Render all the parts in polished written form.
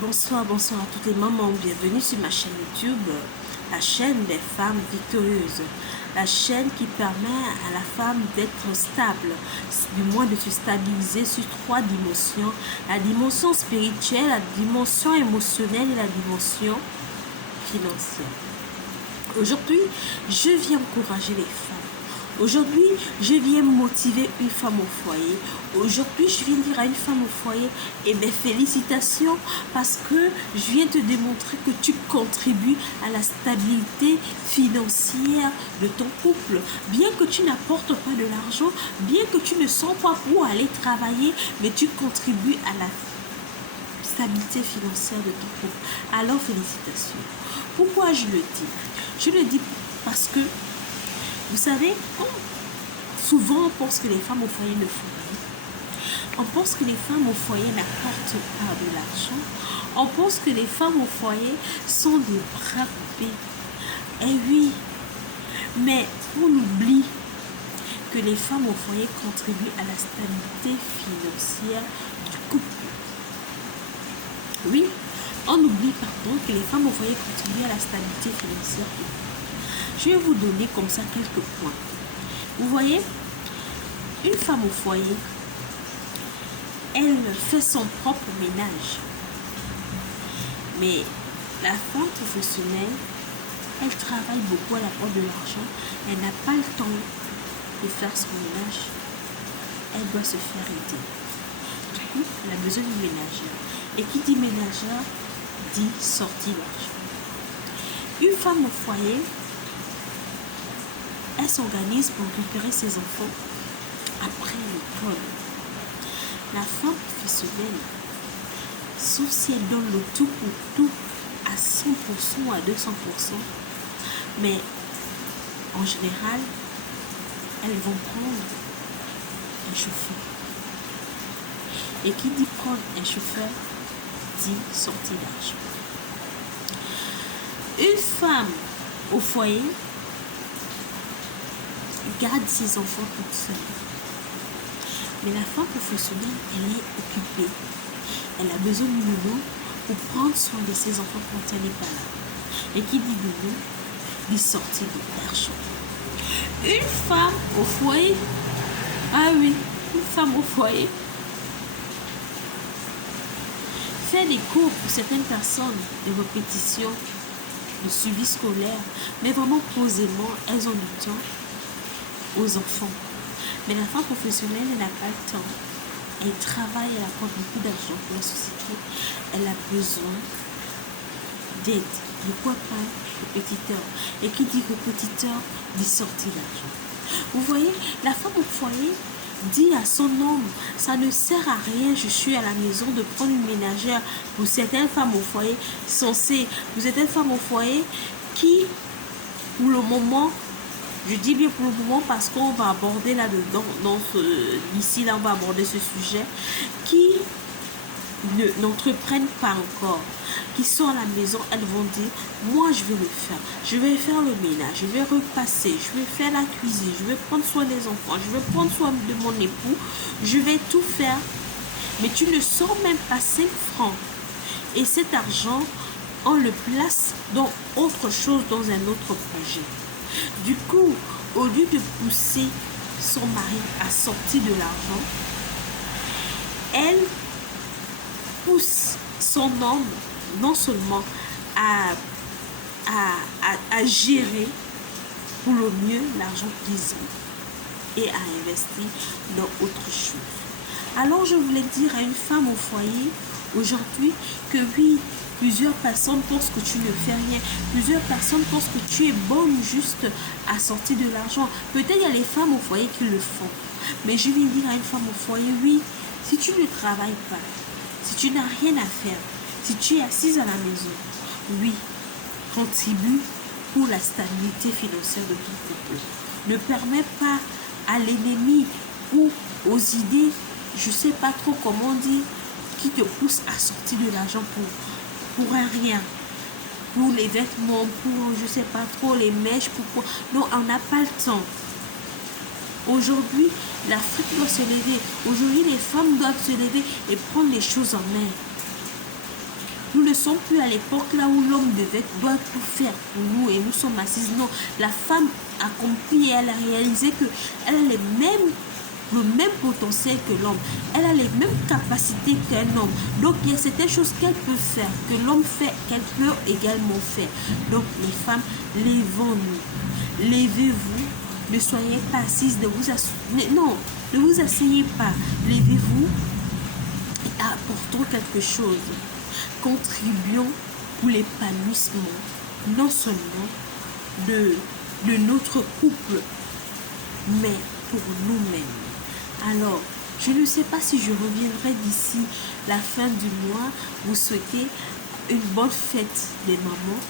Bonsoir à toutes les mamans, bienvenue sur ma chaîne YouTube, la chaîne des femmes victorieuses, la chaîne qui permet à la femme d'être stable, du moins de se stabiliser sur 3 dimensions, la dimension spirituelle, la dimension émotionnelle et la dimension financière. Aujourd'hui, je viens encourager les femmes. Aujourd'hui, je viens motiver une femme au foyer. Aujourd'hui, je viens dire à une femme au foyer, eh bien, félicitations, parce que je viens te démontrer que tu contribues à la stabilité financière de ton couple. Bien que tu n'apportes pas de l'argent, bien que tu ne sens pas pour aller travailler, mais tu contribues à la stabilité financière de ton couple. Alors, félicitations. Pourquoi je le dis? Je le dis parce que vous savez, souvent on pense que les femmes au foyer ne font rien. On pense que les femmes au foyer n'apportent pas de l'argent. On pense que les femmes au foyer sont des bras coupés. Eh oui, mais on oublie que les femmes au foyer contribuent à la stabilité financière du couple. Oui, on oublie que les femmes au foyer contribuent à la stabilité financière du couple. Je vais vous donner comme ça quelques points. Vous voyez, une femme au foyer, elle fait son propre ménage. Mais la femme professionnelle, elle travaille beaucoup, elle apporte de l'argent. Elle n'a pas le temps de faire son ménage. Elle doit se faire aider. Du coup, elle a besoin d'une ménagère. Et qui dit ménagère, dit sortie d'argent. Une femme au foyer, elle s'organise pour récupérer ses enfants après l'école. La femme professionnelle, sauf si elle donne le tout pour tout à 100% ou à 200%, mais en général, elles vont prendre un chauffeur. Et qui dit prendre un chauffeur, dit sortie d'argent. Une femme au foyer garde ses enfants toute seule. Mais la femme professionnelle, elle est occupée. Elle a besoin de nounou pour prendre soin de ses enfants quand elle n'est pas là. Et qui dit nounou, dit sortie d'argent. Une femme au foyer, ah oui, une femme au foyer, fait des cours pour certaines personnes de répétition, de suivi scolaire, mais vraiment posément, elles ont du temps aux enfants. Mais la femme professionnelle, elle n'a pas le temps. Elle travaille, elle apporte beaucoup d'argent pour la société. Elle a besoin d'aide. De quoi pas répétiteur. Et qui dit répétiteur, dit sortie d'argent. Vous voyez, la femme au foyer dit à son homme, ça ne sert à rien, je suis à la maison, de prendre une ménagère. Pour certaines femmes au foyer, pour certaines femmes au foyer qui, pour le moment, je dis bien pour le moment parce qu'on va aborder là-dedans, ici là on va aborder ce sujet, qui n'entreprennent pas encore, qui sont à la maison, elles vont dire, moi je vais le faire, je vais faire le ménage, je vais repasser, je vais faire la cuisine, je vais prendre soin des enfants, je vais prendre soin de mon époux, je vais tout faire, mais tu ne sors même pas 5 francs. Et cet argent, on le place dans autre chose, dans un autre projet. Du coup, au lieu de pousser son mari à sortir de l'argent, elle pousse son homme non seulement à gérer pour le mieux l'argent qu'ils ont et à investir dans autre chose. Alors je voulais dire à une femme au foyer aujourd'hui que oui, plusieurs personnes pensent que tu ne fais rien. Plusieurs personnes pensent que tu es bonne juste à sortir de l'argent. Peut-être il y a les femmes au foyer qui le font. Mais je viens dire à une femme au foyer, oui, si tu ne travailles pas, si tu n'as rien à faire, si tu es assise à la maison, oui, contribue pour la stabilité financière de ton couple. Ne permets pas à l'ennemi ou aux idées, je ne sais pas trop comment dire, qui te poussent à sortir de l'argent pour un rien, pour les vêtements, pour je sais pas trop les mèches, pour non, on n'a pas le temps. Aujourd'hui, l'Afrique doit se lever. Aujourd'hui, les femmes doivent se lever et prendre les choses en main. ne sommes plus à l'époque là où l'homme doit tout faire pour nous et nous sommes assises. Non, la femme accomplit et elle a réalisé qu'elle a le même potentiel que l'homme. Elle a les mêmes capacités qu'un homme. Donc, il y a certaines choses qu'elle peut faire, que l'homme fait, qu'elle peut également faire. Donc, les femmes, levons-nous. Levez-vous. Ne soyez pas assises. Non, ne vous asseyez pas. Levez-vous et apportons quelque chose. Contribuons pour l'épanouissement, non seulement de notre couple, mais pour nous-mêmes. Alors, je ne sais pas si je reviendrai d'ici la fin du mois. Vous souhaitez une bonne fête des mamans,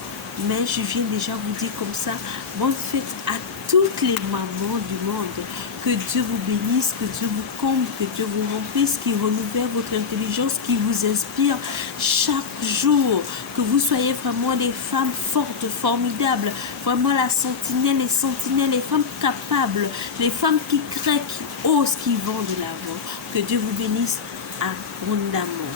mais je viens déjà vous dire comme ça, bonne fête à toutes les mamans du monde. Que Dieu vous bénisse, que Dieu vous comble, que Dieu vous remplisse, qu'il renouvelle votre intelligence, qu'il vous inspire chaque jour. Que vous soyez vraiment des femmes fortes, formidables, vraiment la sentinelle, les sentinelles, les femmes capables, les femmes qui créent, qui osent, qui vont de l'avant. Que Dieu vous bénisse abondamment.